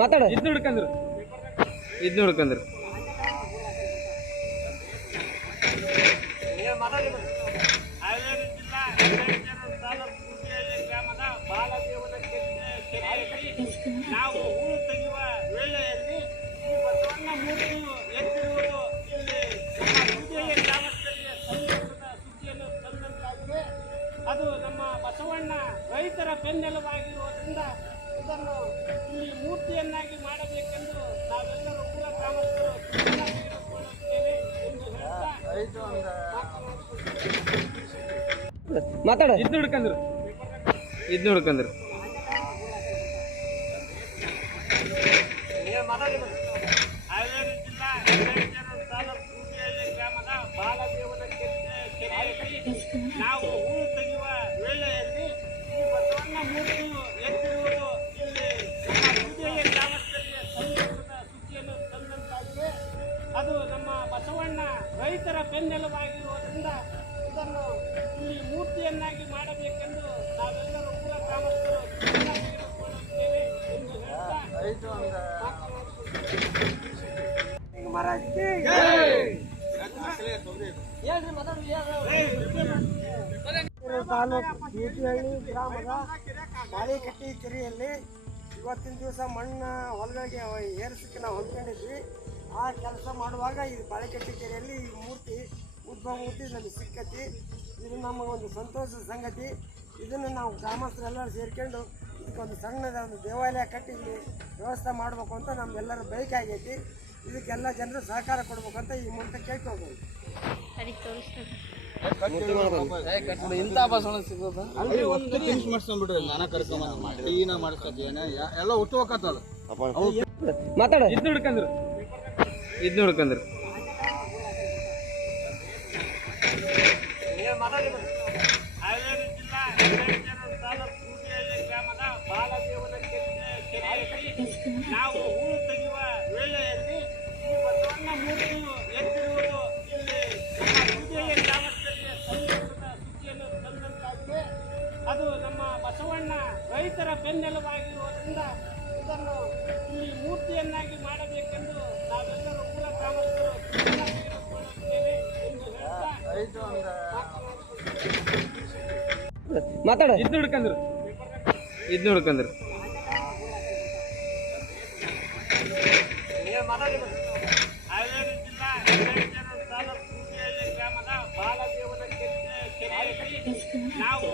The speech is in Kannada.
ಮಾತಾಡ ಇದ್ ನೋಡ್ಕಂದ್ರು ಹಾವೇರಿ ಜಿಲ್ಲಾ ಹಿರೇಕೆರೂರು ತಾಲೂಕು ಕುಂಟಿಹಳ್ಳಿ ಗ್ರಾಮದ ಬಾಲದೇವನ ಕೆರೆಯಲ್ಲಿ ನಾವು ಹೂಳು ತೆಗೆಯುವ ವೇಳೆಯಲ್ಲಿ ಈ ಬಸವಣ್ಣ ಮೂರ್ತಿಯು ಎದ್ದಿರುವುದು ಇಲ್ಲಿ ನಮ್ಮ ಕುಂಟಿಹಳ್ಳಿ ಗ್ರಾಮಸ್ಥರಿಗೆ ಸಂತೋಷದ ಸುದ್ದಿಯನ್ನು ತಂದಂತಾಗಿದೆ. ಅದು ನಮ್ಮ ಬಸವಣ್ಣ ರೈತರ ಬೆನ್ನೆಲುಬಾಗಿರುವುದರಿಂದ ಇದನ್ನು ಇಲ್ಲಿ ಮೂರ್ತಿಯನ್ನಾಗಿ ಮಾಡಬೇಕೆಂದು ನಾವೆಲ್ಲರೂ ಊರ ಗ್ರಾಮಸ್ಥರು ತೆಗೆದುಕೊಳ್ಳುತ್ತೇವೆ ಎಂದು ಹೇಳ್ತಾ ಮಾತಾಡ ಇದ್ ನೋಡ್ಕಂದ್ರು ಹಾವೇರಿ ಜಿಲ್ಲಾ ಹಿರೇಕೆರೂರು ತಾಲೂಕು ಕುಂಟಿಹಳ್ಳಿ ಗ್ರಾಮದ ಬಾಲದೇವನ ಕೆರೆಯಲ್ಲಿ ನಾವು ಹೂಳು ತೆಗೆಯುವ ವೇಳೆಯಲ್ಲಿ ಈ ಬಸವಣ್ಣ ಮೂರ್ತಿಯು ಎದ್ದಿರುವುದು ಇಲ್ಲಿ ನಮ್ಮ ಕುಂಟಿಹಳ್ಳಿ ಗ್ರಾಮಸ್ಥರಿಗೆ ಸಂತೋಷದ ಸುದ್ದಿಯನ್ನು ತಂದಂತಾಗಿದೆ. ಅದು ನಮ್ಮ ಬಸವಣ್ಣ ರೈತರ ಬೆನ್ನೆಲುಬಾಗಿರುವುದರಿಂದ ಇದನ್ನು ಇಲ್ಲಿ ಮೂರ್ತಿಯನ್ನಾಗಿ ಮಾಡಬೇಕೆಂದು ನಾವೆಲ್ಲರೂ ಊರ ಗ್ರಾಮಸ್ಥರು ತೆಗೆದುಕೊಳ್ಳುತ್ತೇವೆ ಎಂದು ಹೇಳ್ತಾ ತಾಲೂಕು ಬೀಟಿಹಳ್ಳಿ ಗ್ರಾಮದ ಬಾಳೆಕಟ್ಟಿ ಕೆರೆಯಲ್ಲಿ ಇವತ್ತಿನ ದಿವಸ ಮಣ್ಣು ಹೊಲಗಳಿಗೆ ಏರಿಸಕ್ಕೆ ನಾವು ಹೊಂದ್ಕೊಂಡಿದ್ವಿ. ಆ ಕೆಲಸ ಮಾಡುವಾಗ ಈ ಬಾಳೆಕಟ್ಟಿ ಕೆರೆಯಲ್ಲಿ ಈ ಮೂರ್ತಿ ಉದ್ಭವ ಮೂರ್ತಿ ನಮಗೆ ಸಿಕ್ಕತಿ. ಇದು ನಮಗೊಂದು ಸಂತೋಷದ ಸಂಗತಿ. ಇದನ್ನು ನಾವು ಗ್ರಾಮಸ್ಥರೆಲ್ಲರೂ ಸೇರ್ಕೊಂಡು ಇದಕ್ಕೊಂದು ಸಣ್ಣದ ಒಂದು ದೇವಾಲಯ ಕಟ್ಟಿ ಇಲ್ಲಿ ವ್ಯವಸ್ಥೆ ಮಾಡಬೇಕು ಅಂತ ನಮ್ಮೆಲ್ಲರ ಬಯಕೆ ಆಗೈತಿ. ಇದಕ್ಕೆಲ್ಲ ಜನರು ಸಹಕಾರ ಕೊಡ್ಬೇಕು ಅಂತ ಈ ಮೂಲಕ ಕೇಳ್ಕೊಳ್ಬೋದು. ಇಂಥ ಬಸವಣ್ಣ ಸಿಗೋದು ಅಲ್ಲಿ ಒಂದು ಥಿಂಗ್ಸ್ ಮಾಡಿಸ್ಕೊಂಡ್ಬಿಡ್ರಿ. ನಾನ ಕರ್ಕೊಂಬಂದು ಮಾಡಿ ನಾ ಮಾಡಿಸ್ಕೊತೀವಿ ಎಲ್ಲ ಹುಟ್ಟುವಕ್ಕತ್ತಲ್ಲ. ಮಾತಾಡ ಇದ್ ನೋಡ್ಕಂದ್ರು ಹಾವೇರಿ ಜಿಲ್ಲಾ ಹಿರೇಕೆರೂರು ತಾಲೂಕು ಕುಂಟಿಹಳ್ಳಿ ಗ್ರಾಮದ ಬಾಲದೇವನ ಕೆರೆಯಲ್ಲಿ ನಾವು ಹೂಳು ತೆಗೆಯುವ ವೇಳೆಯಲ್ಲಿ ಈ ಬಸವಣ್ಣ ಮೂರ್ತಿಯು ಎದ್ದಿರುವುದು ಇಲ್ಲಿ ನಮ್ಮ ಕುಂಟಿಹಳ್ಳಿ ಗ್ರಾಮಸ್ಥರಿಗೆ ಸಂತೋಷದ ಸುದ್ದಿಯನ್ನು ತಂದಂತಾಗಿದೆ. ಅದು ನಮ್ಮ ಬಸವಣ್ಣ ರೈತರ ಬೆನ್ನೆಲುಬಾಗಿರುವುದರಿಂದ ಇದನ್ನು ಇಲ್ಲಿ ಮೂರ್ತಿಯನ್ನಾಗಿ ಮಾಡಬೇಕೆಂದು ನಾವೆಲ್ಲರೂ ಊರ ಗ್ರಾಮಸ್ಥರು ತೆಗೆದುಕೊಳ್ಳುತ್ತೇವೆ ಎಂದು ಹೇಳ್ತಾ ಮಾತಾಡ ಇದ್ ನೋಡ್ಕಂದ್ರು ಹಾವೇರಿ ಜಿಲ್ಲಾ ಹಿರೇಕೆರೂರು ತಾಲೂಕು ಕುಂಟಿಹಳ್ಳಿ ಗ್ರಾಮದ ಬಾಲದೇವನ ಕೆರೆಯಲ್ಲಿ ನಾವು